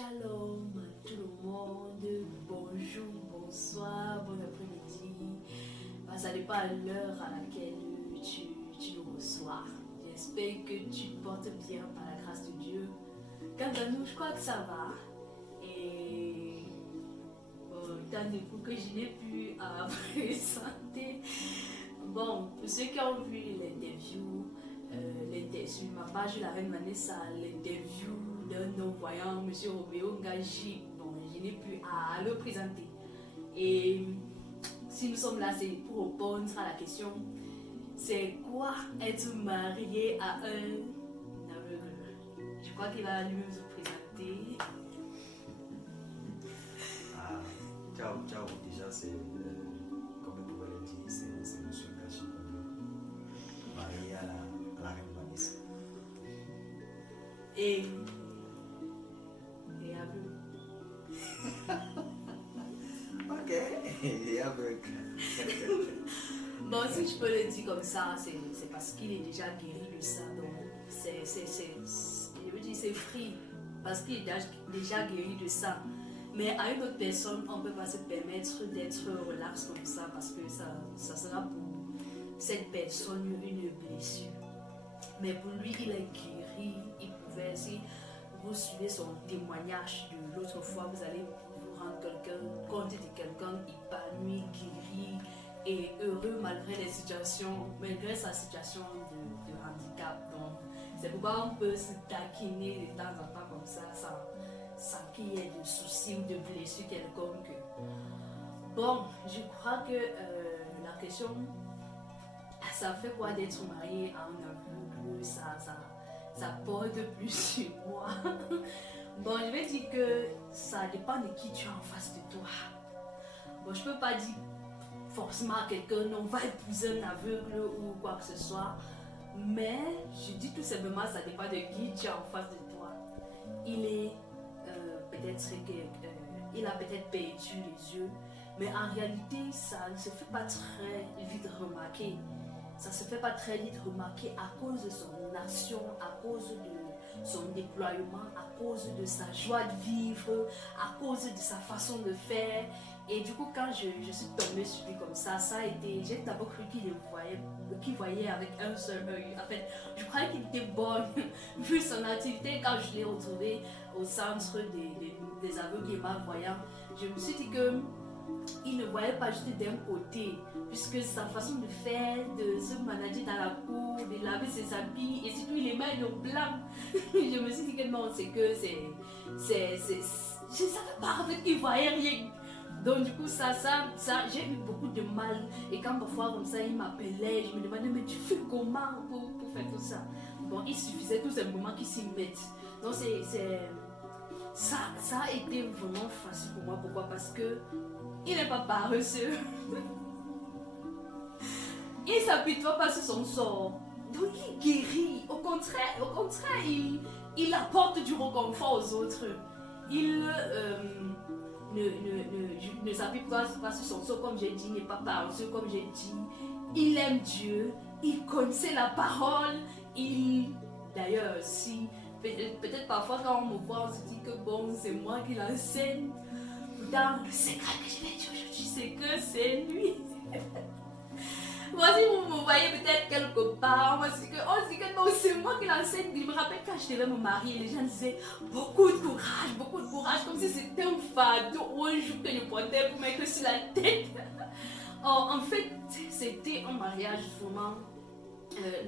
Shalom à tout le monde, bonjour, bonsoir, bon après-midi. Ça dépend à l'heure à laquelle tu nous reçois. J'espère que tu te portes bien par la grâce de Dieu. Quant à nous, je crois que ça va. Et tant de coups que je n'ai pu présenter. Bon, pour ceux qui ont vu l'interview, sur ma page La Reine Vanessa, l'interview d'un non-voyant, M. Roméo Ngaji, bon, je n'ai plus à le présenter. Et si nous sommes là, c'est pour répondre à la question, c'est quoi être marié à un aveugle? Je crois qu'il va lui-même se présenter. Ciao, déjà c'est, comme vous pouvez le dire, c'est M. Ngaji, marié à la Reine Vanessa. Et aveugle. Ok, et aveugle. Bon, si je peux le dire comme ça, c'est parce qu'il est déjà guéri de ça. Donc, je veux dire, c'est free. Parce qu'il est déjà guéri de ça. Mais à une autre personne, on ne peut pas se permettre d'être relax comme ça parce que ça sera pour cette personne une blessure. Mais pour lui, il est guéri. Il pouvait, si vous suivez son témoignage de l'autre fois, vous allez vous rendre compte de quelqu'un épanoui, guéri et heureux malgré sa situation de handicap. Donc, c'est pourquoi on peut se taquiner de temps en temps comme ça, sans qu'il y ait de soucis ou de blessures quelconques. Bon, je crois que la question, ça fait quoi d'être marié à un aveugle, ça porte plus sur moi. Bon, je vais dire que ça dépend de qui tu as en face de toi. Bon, je peux pas dire forcément à quelqu'un, non, va épouser un aveugle ou quoi que ce soit. Mais je dis tout simplement, ça dépend de qui tu as en face de toi. Il est il a peut-être perdu les yeux, mais en réalité, ça ne se fait pas très vite remarquer. Ça se fait pas très vite remarquer à cause de son action, à cause de son déploiement, à cause de sa joie de vivre, à cause de sa façon de faire. Et du coup, quand je suis tombée sur lui comme ça a été, j'ai d'abord cru qu'il voyait avec un seul œil. En fait, je croyais qu'il était bon, vu son activité. Quand je l'ai retrouvé au centre des aveugles et malvoyants, je me suis dit que il ne voyait pas juste d'un côté, puisque sa façon de faire, de se manager dans la cour, de laver ses habits, et surtout il est mains blanc. Je me suis dit que non, c'est que je ne savais pas en fait qu'il voyait rien. Donc du coup ça j'ai eu beaucoup de mal. Et quand parfois comme ça il m'appelait, je me demandais mais tu fais comment pour faire tout ça. Bon, il suffisait tout simplement qu'il s'y mette. Donc ça a été vraiment facile pour moi. Pourquoi? Parce que il n'est pas paresseux. Il ne s'apitoie pas sur son sort. Donc il guérit. Au contraire, il apporte du réconfort aux autres. Il ne s'appuie pas sur son sort, comme j'ai dit, il n'est pas paresseux, comme j'ai dit. Il aime Dieu, il connaissait la parole. D'ailleurs, si peut-être parfois quand on me voit, on se dit que bon, c'est moi qui l'enseigne. Dans le secret que je vais dire aujourd'hui, c'est que c'est lui. Moi, si vous me voyez peut-être quelque part, on se dit que non, c'est moi qui l'enseigne. Je me rappelle quand je devais me marier, les gens disaient beaucoup de courage, comme si c'était un fardeau ou un jour que je portais pour mettre sur la tête. En fait, c'était un mariage vraiment.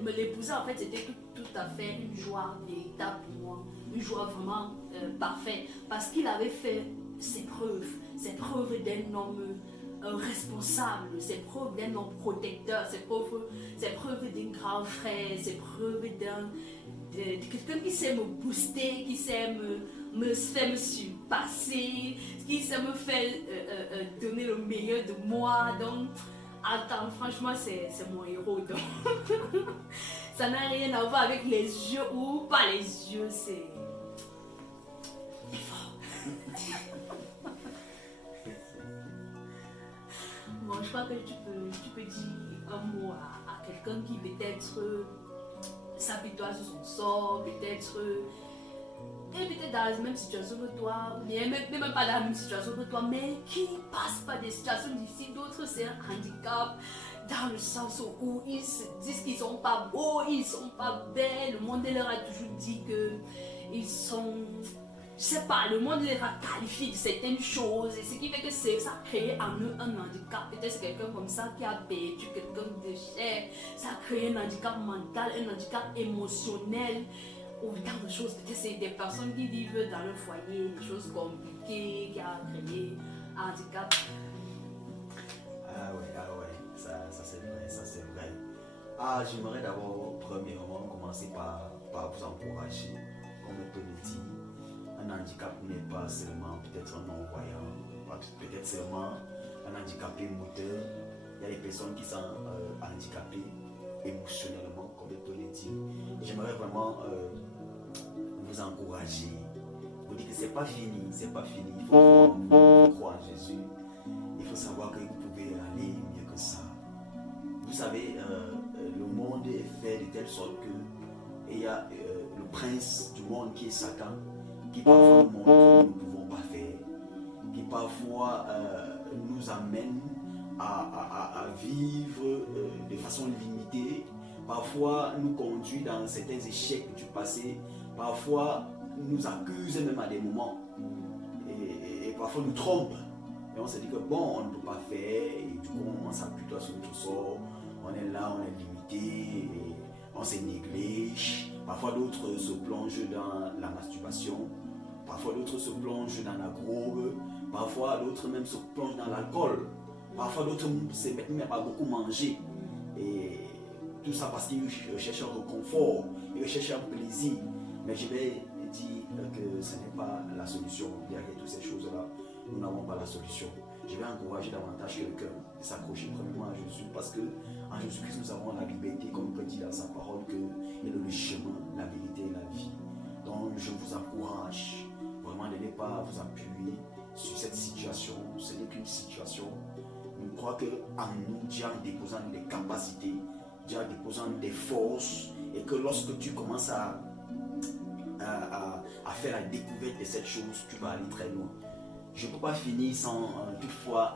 Me l'épouser, en fait, c'était tout à fait une joie véritable pour moi, une joie vraiment parfaite, parce qu'il avait fait ses preuves d'un homme responsable, ses preuves d'un homme protecteur, ses preuves d'un grand frère, ses preuves de quelqu'un qui sait me booster, qui sait me faire me surpasser, qui sait me faire donner le meilleur de moi. Donc, attends, franchement, c'est mon héros. Donc. Ça n'a rien à voir avec les yeux ou pas les yeux, c'est fort. Bon, je crois que tu peux dire un mot à quelqu'un qui peut-être s'apitoie sur son sort, peut-être est peut-être dans la même situation que toi, ou bien même pas dans la même situation que toi, mais qui passe par des situations difficiles. D'autres, c'est un handicap dans le sens où ils se disent qu'ils sont pas beaux, ils sont pas belles. Le monde leur a toujours dit que ils sont, je sais pas, le monde les a qualifiés de certaines choses, et ce qui fait que ça a créé en eux un handicap. Peut-être c'est quelqu'un comme ça qui a perdu quelqu'un de cher, ça a créé un handicap mental, un handicap émotionnel. Autant de choses, peut-être c'est des personnes qui vivent dans leur foyer, des choses compliquées, qui a créé un handicap. Ah ouais, ça c'est vrai. J'aimerais d'abord, premièrement, commencer par vous encourager. Comme je te le dis, un handicap n'est pas seulement peut-être un non-voyant, peut-être seulement un handicapé moteur. Il y a des personnes qui sont handicapées émotionnellement, comme je te l'ai dit. J'aimerais vraiment vous encourager, vous dire que c'est pas fini. Il faut croire en Jésus. Il faut savoir que vous pouvez aller mieux que ça. Vous savez, le monde est fait de telle sorte que il y a le prince du monde qui est Satan, qui parfois nous montre que nous ne pouvons pas faire, qui parfois nous amène à vivre de façon limitée, parfois nous conduit dans certains échecs du passé, parfois nous accuse même à des moments, et parfois nous trompe. Et on se dit que bon, on ne peut pas faire, et du coup on s'appuie sur notre sort, on est là, on est limité, et on se néglige. Parfois d'autres se plongent dans la masturbation, parfois d'autres se plongent dans la drogue, parfois d'autres même se plongent dans l'alcool, parfois d'autres se mettent même à beaucoup manger. Et tout ça parce qu'ils cherchent un réconfort, ils cherchent un plaisir. Mais je vais dire que ce n'est pas la solution. Derrière toutes ces choses-là, nous n'avons pas la solution. Je vais encourager davantage quelqu'un de s'accrocher premièrement à Jésus, parce que en Jésus-Christ nous avons la liberté, comme il dit dans sa parole, qu'il est le chemin, la vérité et la vie. Donc je vous encourage vraiment de ne pas vous appuyer sur cette situation. Ce n'est qu'une situation. Je crois qu'en nous, Dieu en déposant des capacités, Dieu en déposant des forces, et que lorsque tu commences à faire la découverte de cette chose, tu vas aller très loin. Je ne peux pas finir sans toutefois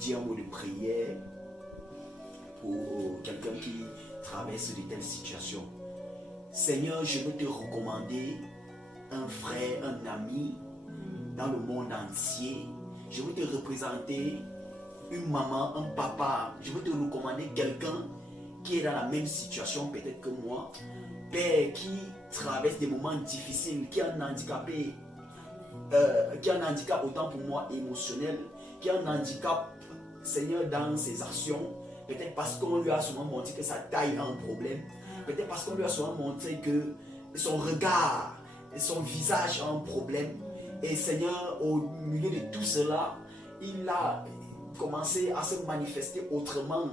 dire un mot de prière pour quelqu'un qui traverse de telles situations. Seigneur, je veux te recommander un frère, un ami dans le monde entier. Je veux te représenter une maman, un papa. Je veux te recommander quelqu'un qui est dans la même situation peut-être que moi. Père, qui traverse des moments difficiles, qui est un handicapé, qui a un handicap autant pour moi émotionnel, qui a un handicap, Seigneur, dans ses actions, peut-être parce qu'on lui a souvent montré que sa taille a un problème, peut-être parce qu'on lui a souvent montré que son regard, son visage a un problème, et Seigneur, au milieu de tout cela, il a commencé à se manifester autrement,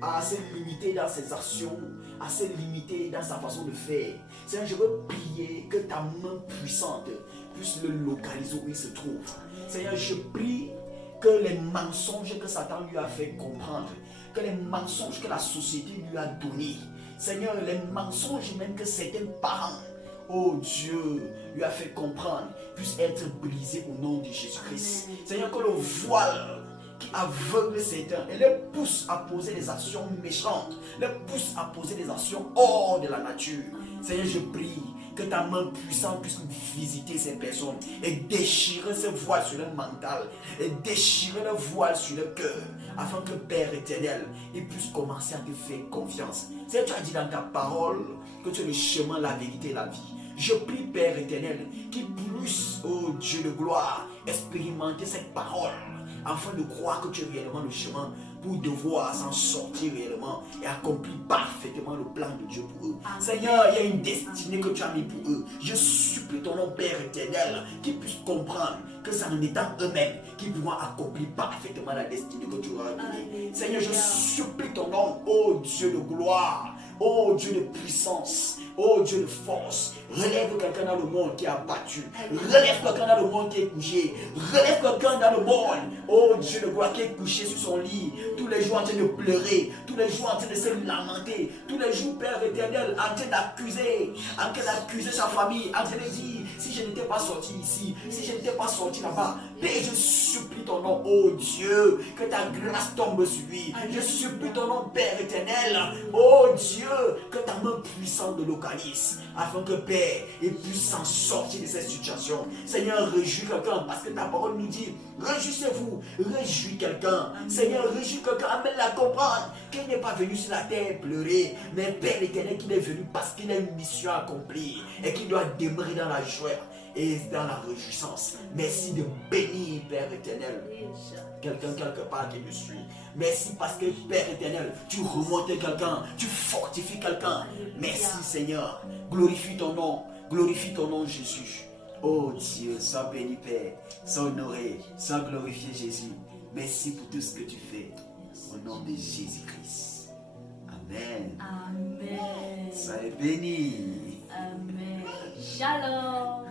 à se limiter dans ses actions, à se limiter dans sa façon de faire. Seigneur, je veux prier que ta main puissante puisse le localiser où il se trouve. Seigneur, je prie que les mensonges que Satan lui a fait comprendre, que les mensonges que la société lui a donnés, Seigneur, les mensonges même que certains parents, oh Dieu, lui a fait comprendre, puissent être brisés au nom de Jésus-Christ. Seigneur, que le voile qui aveugle certains et les pousse à poser des actions méchantes, les pousse à poser des actions hors de la nature. Seigneur, je prie que ta main puissante puisse visiter ces personnes et déchirer ce voile sur leur mental et déchirer le voile sur le cœur, afin que Père éternel, il puisse commencer à te faire confiance. Seigneur, tu as dit dans ta parole que tu es le chemin, la vérité et la vie. Je prie, Père éternel, qu'il puisse, oh Dieu de gloire, expérimenter cette parole, afin de croire que tu es réellement le chemin, pour devoir s'en sortir réellement et accomplir parfaitement le plan de Dieu pour eux. Amen. Seigneur, il y a une destinée que tu as mis pour eux. Je supplie ton nom, Père éternel, qu'ils puissent comprendre que c'est en étant eux-mêmes qu'ils pourront accomplir parfaitement la destinée que tu leur as donnée. Seigneur, je supplie ton nom, ô Dieu de gloire, ô Dieu de puissance, ô Dieu de force. Relève quelqu'un dans le monde qui est abattu. Relève quelqu'un dans le monde qui est couché. Relève quelqu'un dans le monde, ô Dieu de gloire, qui est couché sur son lit, tous les jours en train de pleurer, tous les jours en train de se lamenter, tous les jours, Père éternel, en train d'accuser sa famille, en train de dire si je n'étais pas sorti ici, si je n'étais pas sorti là-bas. Père, je supplie ton nom, oh Dieu, que ta grâce tombe sur lui. Je supplie ton nom, Père éternel, oh Dieu, que ta main puissante le localise, afin que Père, il puisse s'en sortir de cette situation. Seigneur, réjouis quelqu'un, parce que ta parole nous dit, réjouissez-vous, réjouis quelqu'un. Seigneur, réjouis quelqu'un, amène-la à comprendre qu'il n'est pas venu sur la terre pleurer, mais Père éternel, qu'il est venu parce qu'il a une mission à accomplir et qu'il doit demeurer dans la joie et dans la réjouissance. Merci de bénir, Père éternel, quelqu'un quelque part qui me suit. Merci parce que, Père éternel, tu remontes quelqu'un, tu fortifies quelqu'un. Merci, Seigneur. Glorifie ton nom, Jésus. Oh Dieu, sois béni, Père, sois honoré, sois glorifié, Jésus. Merci pour tout ce que tu fais. Au nom de Jésus-Christ. Amen. Amen. Soyez bénis. Amen. Shalom.